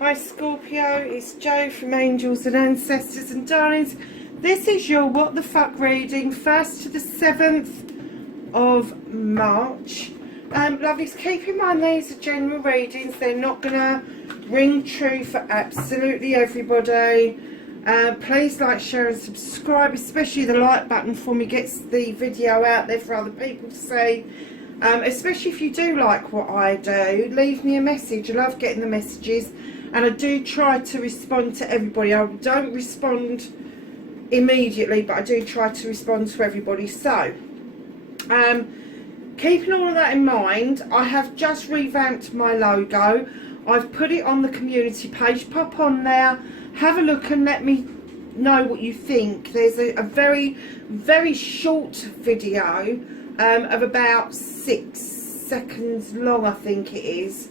Hi Scorpio, it's Jo from Angels and Ancestors and Darlings. This is your What the Fuck reading, 1st to the 7th of March. Lovelies, keep in mind these are general readings. They're not going to ring true for absolutely everybody. Please like, share and subscribe, especially the like button for me gets the video out there for other people to see. Especially if you do like what I do, leave me a message. I love getting the messages. And I do try to respond to everybody. I don't respond immediately, but I do try to respond to everybody. So, keeping all of that in mind, I have just revamped my logo. I've put it on the community page. Pop on there, have a look and let me know what you think. There's a very, very short video of about 6 seconds long, I think it is.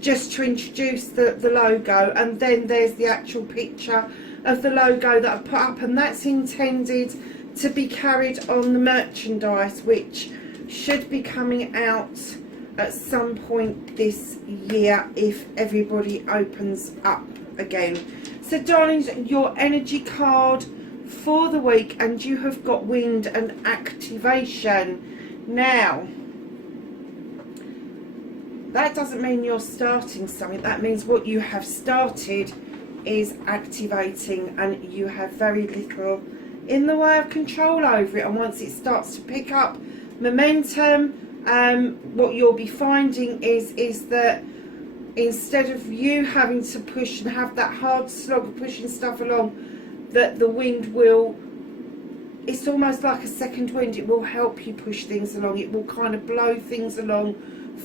Just to introduce the logo, and then there's the actual picture of the logo that I put up, and that's intended to be carried on the merchandise, which should be coming out at some point this year if everybody opens up again. So darlings, your energy card for the week, and you have got wind and activation. Now that doesn't mean you're starting something. That means what you have started is activating, and you have very little in the way of control over it. And once it starts to pick up momentum, what you'll be finding is that instead of you having to push and have that hard slog of pushing stuff along, that the wind will, it's almost like a second wind. It will help you push things along. It will kind of blow things along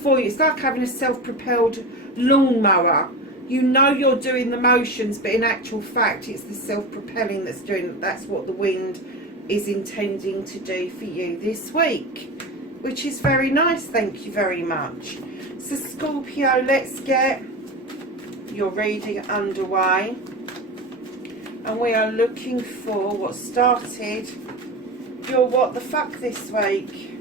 for you. It's like having a self-propelled lawnmower. You know you're doing the motions, but in actual fact it's the self-propelling that's doing it. That's what the wind is intending to do for you this week, which is very nice. Thank you very much. So Scorpio, let's get your reading underway, and we are looking for what started your what the fuck this week.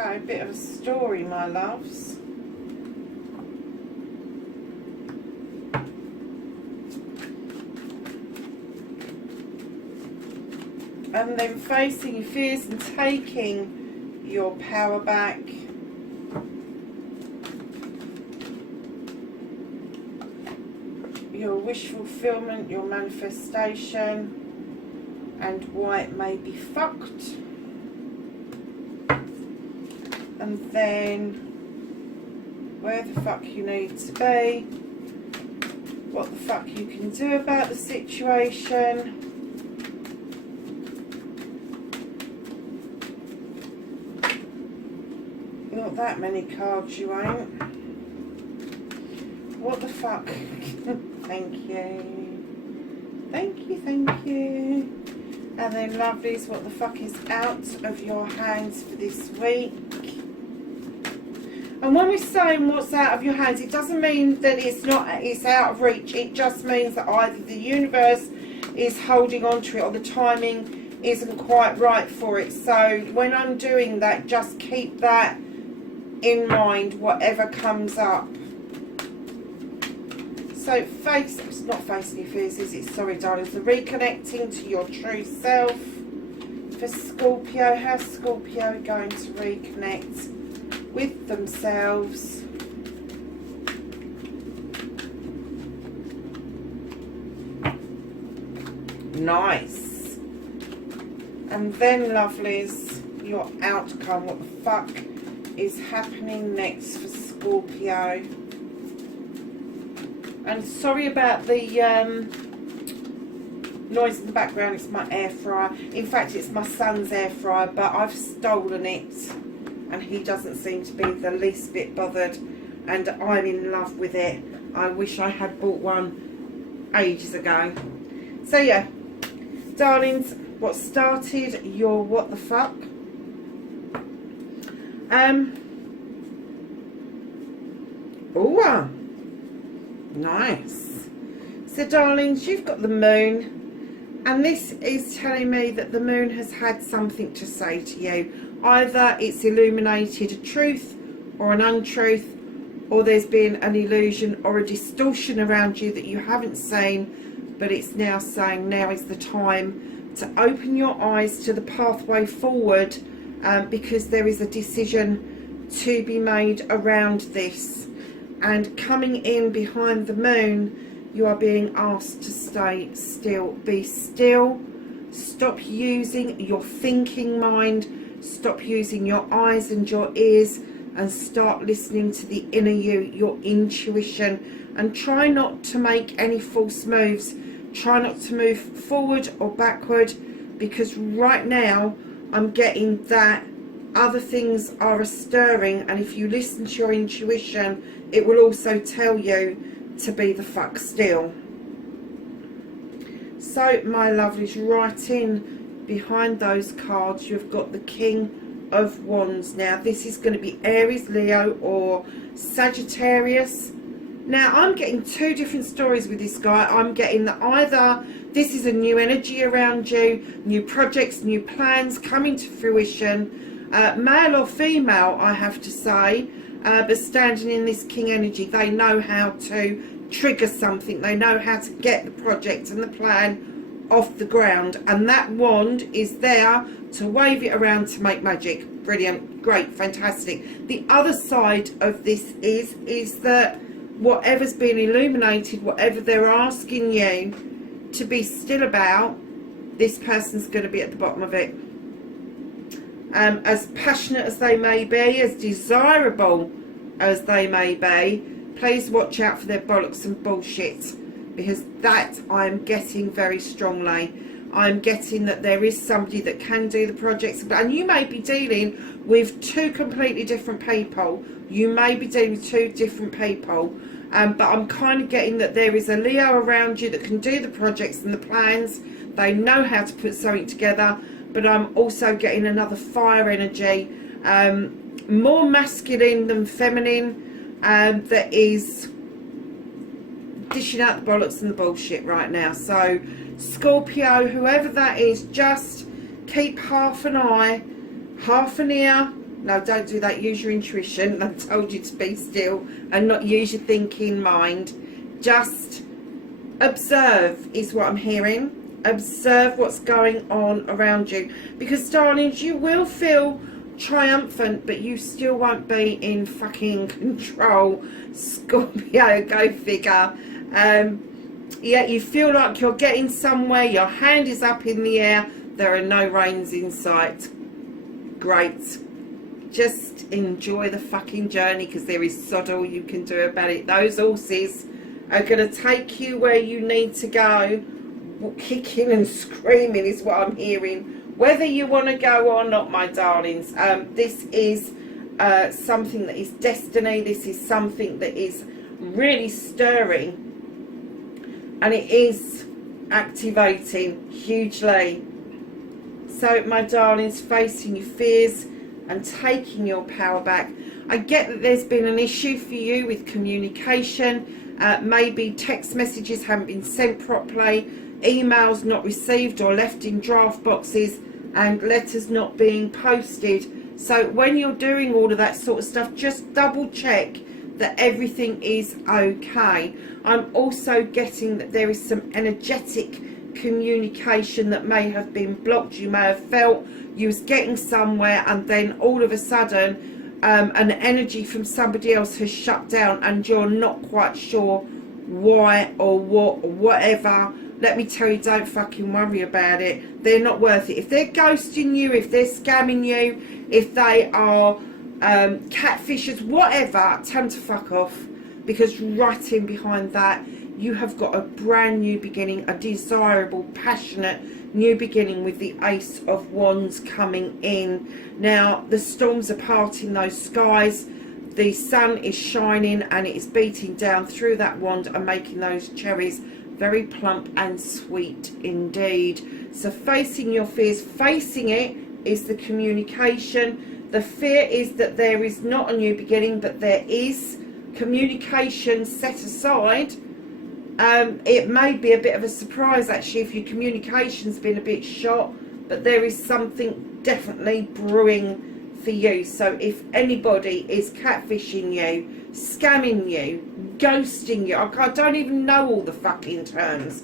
Okay, a bit of a story, my loves. And then facing your fears and taking your power back. Your wish fulfillment, your manifestation, and why it may be fucked. And then where the fuck you need to be, what the fuck you can do about the situation, not that many cards you ain't, what the fuck. Thank you, thank you, thank you. And then lovelies, what the fuck is out of your hands for this week. And when we're saying what's out of your hands, it doesn't mean that it's out of reach. It just means that either the universe is holding on to it or the timing isn't quite right for it. So when I'm doing that, just keep that in mind, whatever comes up. So it's not facing your fears, is it? Sorry, darlings. So reconnecting to your true self for Scorpio. How's Scorpio going to reconnect with themselves? Nice. And then lovelies, your outcome. What the fuck is happening next for Scorpio? And sorry about the noise in the background. It's my air fryer. In fact, it's my son's air fryer, but I've stolen it and he doesn't seem to be the least bit bothered, and I'm in love with it. I wish I had bought one ages ago. So yeah, darlings, What started your what the fuck? Oh, nice. So darlings, you've got the moon, and this is telling me that the moon has had something to say to you. Either it's illuminated a truth or an untruth, or there's been an illusion or a distortion around you that you haven't seen, but it's now saying now is the time to open your eyes to the pathway forward, because there is a decision to be made around this. And coming in behind the moon, you are being asked to stay still. Be still. Stop using your thinking mind. Stop using your eyes and your ears, and start listening to the inner you, your intuition. And try not to make any false moves. Try not to move forward or backward, because right now I'm getting that other things are stirring, and if you listen to your intuition, it will also tell you to be the fuck still. So my lovelies, right in behind those cards, you've got the King of Wands. Now this is going to be Aries, Leo or Sagittarius. Now I'm getting two different stories with this guy. I'm getting that either this is a new energy around you, new projects, new plans coming to fruition, male or female I have to say, but standing in this king energy, they know how to trigger something, they know how to get the project and the plan off the ground, and that wand is there to wave it around to make magic. Brilliant, great, fantastic. The other side of this is that whatever's been illuminated, whatever they're asking you to be still about, this person's going to be at the bottom of it. As passionate as they may be, as desirable as they may be, please watch out for their bollocks and bullshit, because that I'm getting very strongly. I'm getting that there is somebody that can do the projects, and you may be dealing with two completely different people. You may be dealing with two different people, but I'm kind of getting that there is a Leo around you that can do the projects and the plans. They know how to put something together, but I'm also getting another fire energy, more masculine than feminine, that is dishing out the bollocks and the bullshit right now. So Scorpio, whoever that is, just keep half an eye, half an ear. No, don't do that. Use your intuition. I told you to be still and not use your thinking mind. Just observe is what I'm hearing. Observe what's going on around you, because darlings, you will feel triumphant, but you still won't be in fucking control. Scorpio, go figure. Yeah, you feel like you're getting somewhere, your hand is up in the air, there are no reins in sight. Great. Just enjoy the fucking journey, because there is sod all you can do about it. Those horses are going to take you where you need to go. Kicking and screaming is what I'm hearing, whether you want to go or not, my darlings. This is something that is destiny. This is something that is really stirring, and it is activating hugely. So my darlings, facing your fears and taking your power back. I get that there's been an issue for you with communication. Maybe text messages haven't been sent properly, emails not received or left in draft boxes, and letters not being posted. So when you're doing all of that sort of stuff, just double check that everything is okay. I'm also getting that there is some energetic communication that may have been blocked. You may have felt you was getting somewhere, and then all of a sudden an energy from somebody else has shut down, and you're not quite sure why or what or whatever. Let me tell you, don't fucking worry about it. They're not worth it. If they're ghosting you, if they're scamming you, if they are catfishers, whatever, tell them to fuck off. Because right in behind that, you have got a brand new beginning, a desirable, passionate new beginning with the Ace of Wands coming in. Now, the storms are parting those skies. The sun is shining, and it is beating down through that wand and making those cherries very plump and sweet indeed. So facing your fears, facing it is the communication. The fear is that there is not a new beginning, but there is communication set aside. It may be a bit of a surprise actually if your communication's been a bit shot, but there is something definitely brewing for you. So if anybody is catfishing you, scamming you, ghosting you, I don't even know all the fucking terms.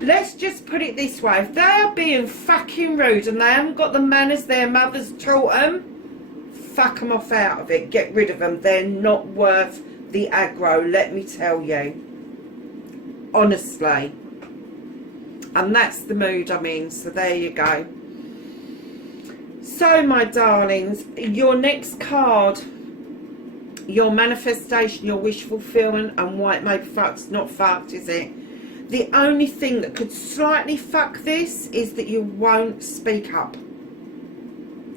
Let's just put it this way, if they are being fucking rude and they haven't got the manners their mothers taught them, fuck them off out of it, get rid of them. They're not worth the aggro, let me tell you. Honestly. And that's the mood I'm in, so there you go. So my darlings, your next card, your manifestation, your wish fulfillment, and why it may be fucked, not fucked, is it? The only thing that could slightly fuck this is that you won't speak up.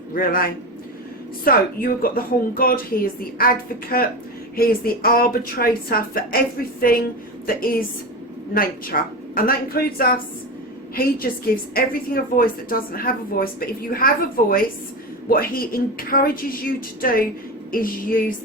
Really. So you've got the Horn God, he is the advocate, he is the arbitrator for everything that is nature. And that includes us. He just gives everything a voice that doesn't have a voice. But if you have a voice, what he encourages you to do is use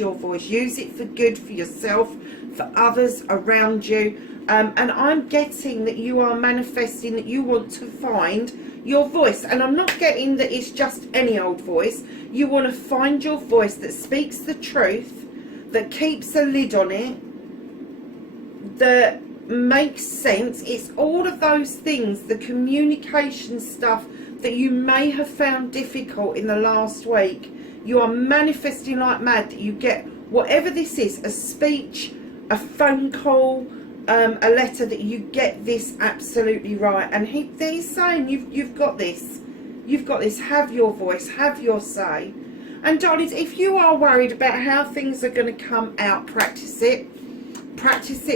your voice. Use it for good, for yourself, for others around you. And I'm getting that you are manifesting that you want to find your voice. And I'm not getting that it's just any old voice. You want to find your voice that speaks the truth, that keeps a lid on it, that makes sense. It's all of those things, the communication stuff that you may have found difficult in the last week. You are manifesting like mad that you get whatever this is, a speech, a phone call, a letter, that you get this absolutely right. And he's saying you've got this, you've got this. Have your voice, have your say. And darlings, if you are worried about how things are going to come out, practice it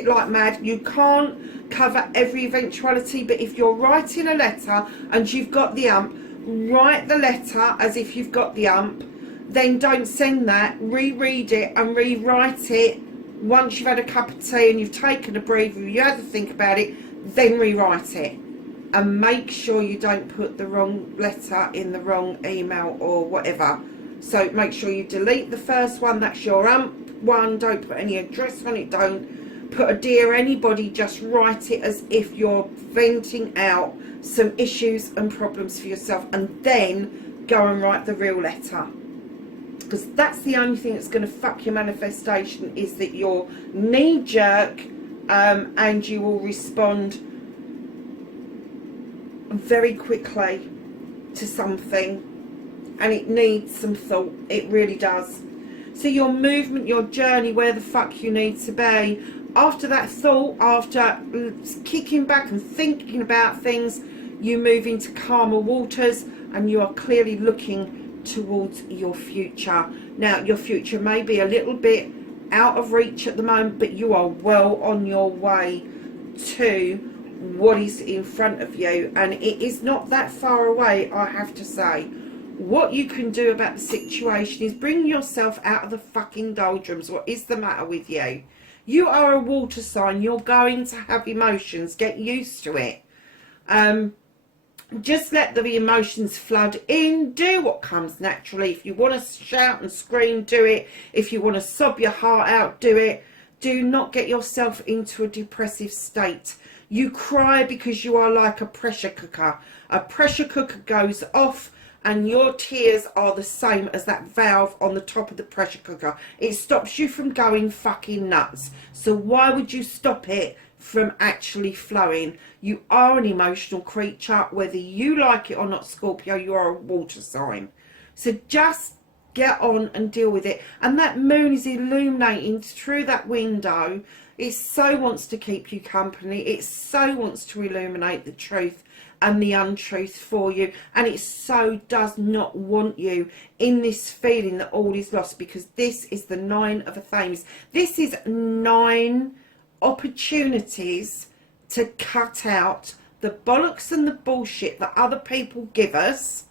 like mad. You can't cover every eventuality, but if you're writing a letter and you've got the ump, write the letter as if you've got the ump. Then don't send that, reread it and rewrite it once you've had a cup of tea and you've taken a breather, you had to think about it, then rewrite it. And make sure you don't put the wrong letter in the wrong email or whatever. So make sure you delete the first one, that's your ump one. Don't put any address on it, don't put a dear anybody, just write it as if you're venting out some issues and problems for yourself, and then go and write the real letter. Because that's the only thing that's going to fuck your manifestation, is that you're knee-jerk and you will respond very quickly to something, and it needs some thought. It really does. So your movement, your journey, where the fuck you need to be, after that thought, after kicking back and thinking about things, you move into calmer waters and you are clearly looking towards your future. Now your future may be a little bit out of reach at the moment, but you are well on your way to what is in front of you, and it is not that far away, I have to say. What you can do about the situation is bring yourself out of the fucking doldrums. What is the matter with you? You are a water sign. You're going to have emotions. Get used to it. Just let the emotions flood in. Do what comes naturally. If you want to shout and scream, do it. If you want to sob your heart out, do it. Do not get yourself into a depressive state. You cry because you are like a pressure cooker. A pressure cooker goes off and your tears are the same as that valve on the top of the pressure cooker. It stops you from going fucking nuts. So why would you stop it from actually flowing? You are an emotional creature, whether you like it or not, Scorpio. You are a water sign. So just get on and deal with it. And that moon is illuminating through that window. It so wants to keep you company. It so wants to illuminate the truth and the untruth for you. And it so does not want you in this feeling that all is lost, because this is the 9 of Athame. This is 9 opportunities to cut out the bollocks and the bullshit that other people give us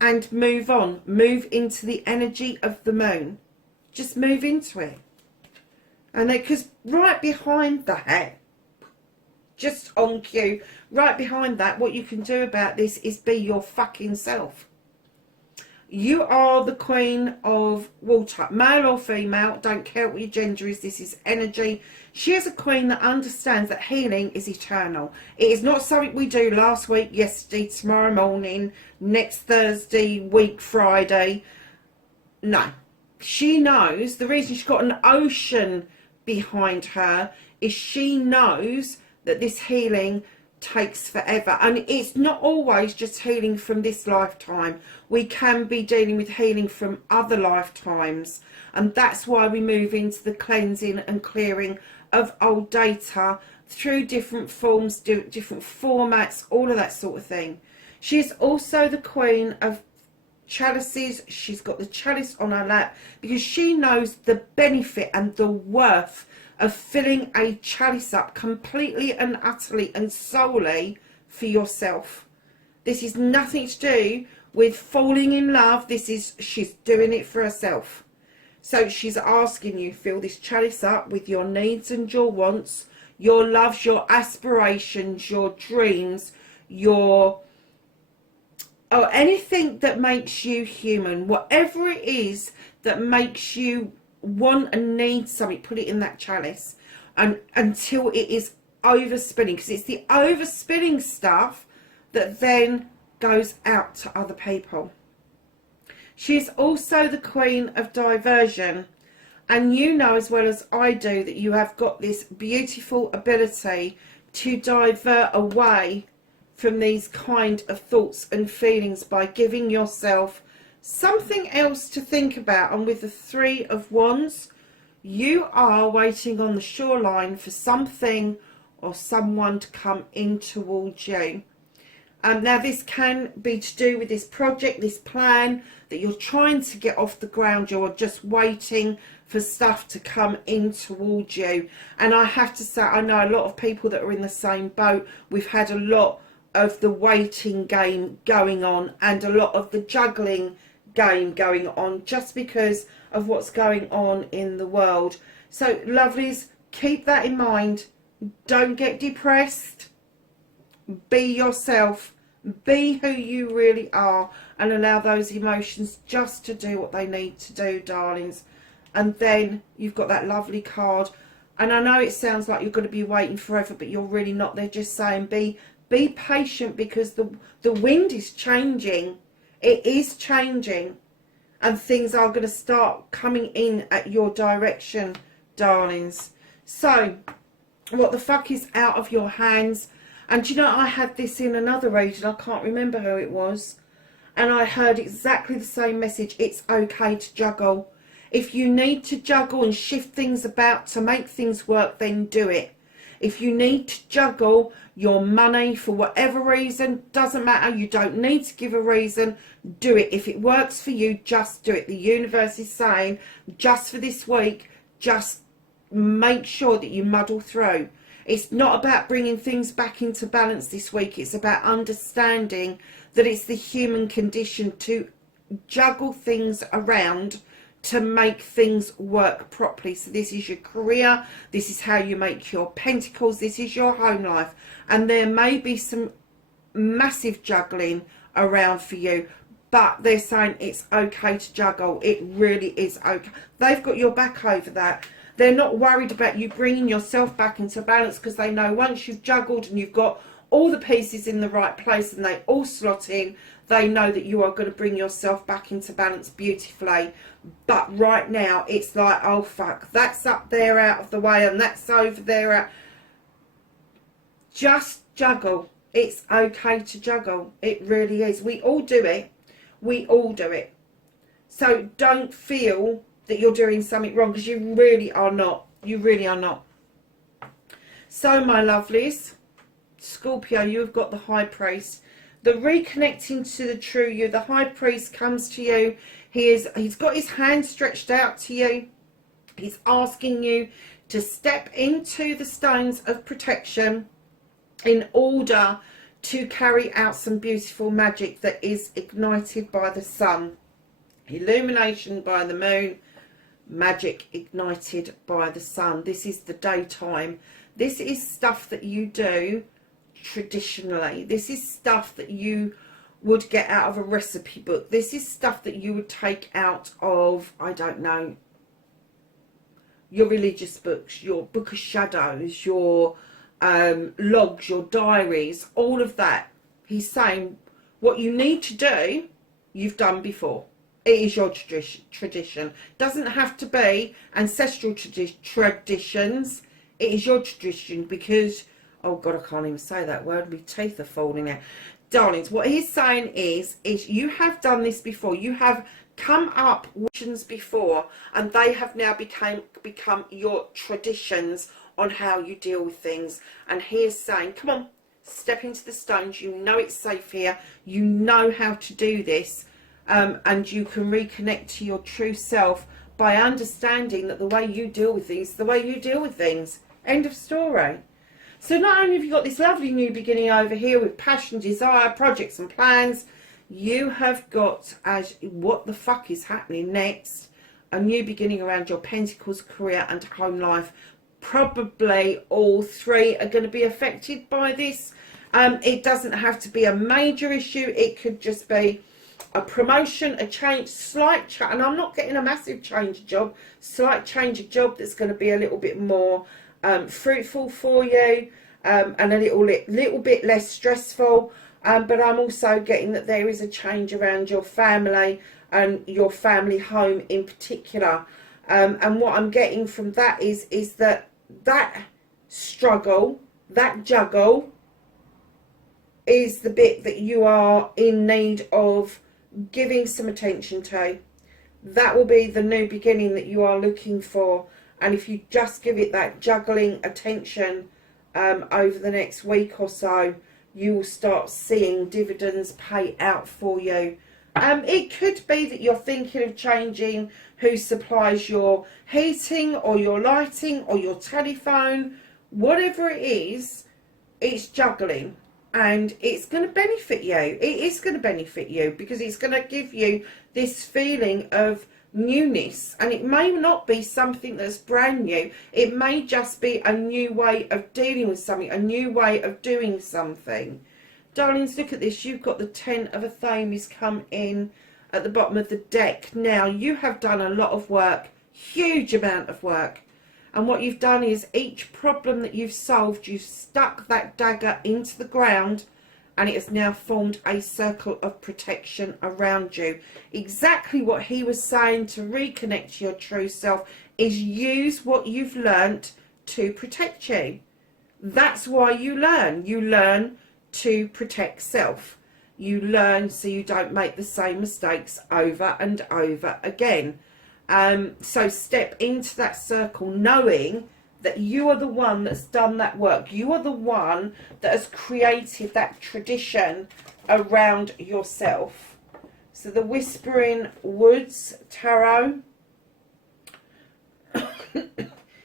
and move on. Move into the energy of the moon. Just move into it. And then, because right behind that, just on cue, right behind that, what you can do about this is be your fucking self. You are the queen of water, male or female, don't care what your gender is, this is energy. She is a queen that understands that healing is eternal. It is not something we do last week, yesterday, tomorrow morning, next Thursday, week Friday. No. She knows the reason she's got an ocean behind her is she knows that this healing takes forever, and it's not always just healing from this lifetime. We can be dealing with healing from other lifetimes, and that's why we move into the cleansing and clearing of old data through different forms, different formats, all of that sort of thing. She's also the queen of chalices. She's got the chalice on her lap because she knows the benefit and the worth of filling a chalice up completely and utterly and solely for yourself. This is nothing to do with falling in love. She's doing it for herself. So she's asking you, fill this chalice up with your needs and your wants, your loves, your aspirations, your dreams, or anything that makes you human. Whatever it is that makes you want and need something, put it in that chalice, and until it is overspilling, because it's the overspilling stuff that then goes out to other people. She's also the queen of diversion, and you know as well as I do that you have got this beautiful ability to divert away from these kind of thoughts and feelings by giving yourself something else to think about. And with the Three of Wands, you are waiting on the shoreline for something or someone to come in towards you. Now this can be to do with this project, this plan that you're trying to get off the ground. You're just waiting for stuff to come in towards you. And I have to say, I know a lot of people that are in the same boat. We've had a lot of the waiting game going on and a lot of the juggling game going on just because of what's going on in the world. So lovelies, keep that in mind. Don't get depressed. Be yourself. Be who you really are, and allow those emotions just to do what they need to do, darlings. And then you've got that lovely card. And I know it sounds like you're going to be waiting forever, but you're really not. They're just saying be patient, because the wind is changing. It is changing, and things are going to start coming in at your direction, darlings. So what the fuck is out of your hands? And you know, I had this in another reading, I can't remember who it was, and I heard exactly the same message. It's okay to juggle. If you need to juggle and shift things about to make things work, then do it. If you need to juggle your money for whatever reason, doesn't matter, you don't need to give a reason, do it. If it works for you, just do it. The universe is saying, just for this week, just make sure that you muddle through. It's not about bringing things back into balance this week. It's about understanding that it's the human condition to juggle things around to make things work properly. So this is your career, this is how you make your pentacles, this is your home life, and there may be some massive juggling around for you, but they're saying it's okay to juggle. It really is okay. They've got your back over that. They're not worried about you bringing yourself back into balance, because they know once you've juggled and you've got all the pieces in the right place and they all slot in, they know that you are going to bring yourself back into balance beautifully. But right now it's like, oh fuck, that's up there out of the way and that's over there out. Just juggle. It's okay to juggle. It really is. We all do it. We all do it. So don't feel that you're doing something wrong, because you really are not. You really are not. So my lovelies, Scorpio, you have got the High Priest. The reconnecting to the true you. The High Priest comes to you. He's got his hand stretched out to you. He's asking you to step into the stones of protection in order to carry out some beautiful magic that is ignited by the sun, illumination by the moon, magic ignited by the sun. This is the daytime. This is stuff that you do traditionally. This is stuff that you would get out of a recipe book. This is stuff that you would take out of, I don't know, your religious books, your book of shadows, your logs, your diaries, all of that. He's saying what you need to do, you've done before. It is your tradition. Doesn't have to be ancestral traditions. It is your tradition because, oh God, I can't even say that word. My teeth are falling out. Darlings, what he's saying is you have done this before. You have come up with traditions before, and they have now become your traditions on how you deal with things. And he is saying, come on, step into the stones. You know it's safe here. You know how to do this. And you can reconnect to your true self by understanding that the way you deal with things, the way you deal with things. End of story. So not only have you got this lovely new beginning over here with passion, desire, projects and plans, you have got, as what the fuck is happening next, a new beginning around your pentacles, career and home life. Probably all three are going to be affected by this. It doesn't have to be a major issue. It could just be a promotion, a change, slight change, and I'm not getting a massive change of job, slight change of job that's going to be a little bit more fruitful for you, and a little bit less stressful. But I'm also getting that there is a change around your family and your family home in particular. And what I'm getting from that is that struggle, that juggle, is the bit that you are in need of giving some attention to. That will be the new beginning that you are looking for. And if you just give it that juggling attention over the next week or so, you will start seeing dividends pay out for you. It could be that you're thinking of changing who supplies your heating or your lighting or your telephone. Whatever it is, it's juggling. And it's going to benefit you. It is going to benefit you because it's going to give you this feeling of newness. And it may not be something that's brand new. It may just be a new way of dealing with something, a new way of doing something. Darlings, look at this. You've got the 10 of Athames come in at the bottom of the deck. Now, you have done a lot of work, huge amount of work. And what you've done is each problem that you've solved, you've stuck that dagger into the ground and it has now formed a circle of protection around you. Exactly what he was saying to reconnect to your true self is use what you've learnt to protect you. That's why you learn. You learn to protect self. You learn so you don't make the same mistakes over and over again. So step into that circle knowing that you are the one that's done that work. You are the one that has created that tradition around yourself. So the Whispering Woods Tarot.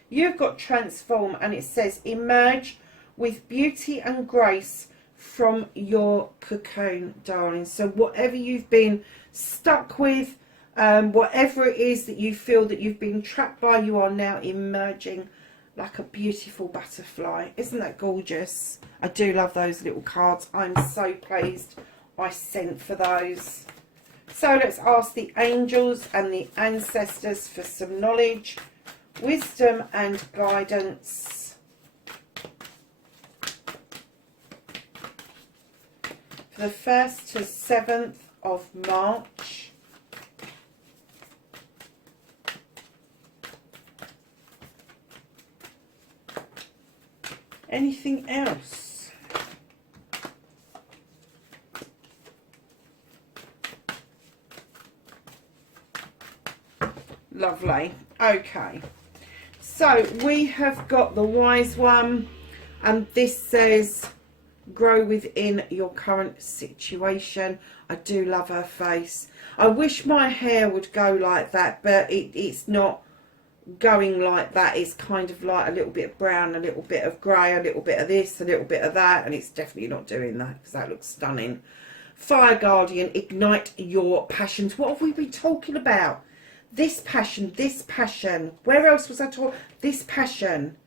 You've got transform, and it says emerge with beauty and grace from your cocoon, darling. So whatever you've been stuck with, whatever it is that you feel that you've been trapped by, you are now emerging like a beautiful butterfly. Isn't that gorgeous? I do love those little cards. I'm so pleased I sent for those. So let's ask the angels and the ancestors for some knowledge, wisdom and guidance for the 1st to 7th of March. Anything else? Lovely. Okay. So we have got the wise one, and this says grow within your current situation. I do love her face. I wish my hair would go like that, but it's not going like that. It's kind of like a little bit of brown, a little bit of grey, a little bit of this, a little bit of that, and it's definitely not doing that because that looks stunning. Fire Guardian, ignite your passions. What have we been talking about? This passion, this passion. Where else was I talking? This passion.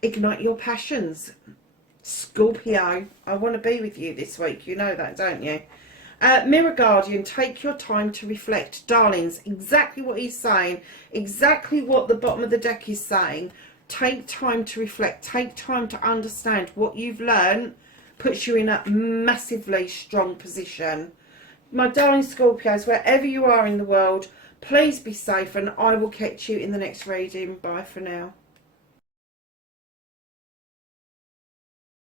Ignite your passions. Scorpio, I want to be with you this week. You know that, don't you? Mirror Guardian, take your time to reflect. Darlings, exactly what he's saying. Exactly what the bottom of the deck is saying. Take time to reflect. Take time to understand what you've learned. Puts you in a massively strong position. My darling Scorpios, wherever you are in the world, please be safe, and I will catch you in the next reading. Bye for now.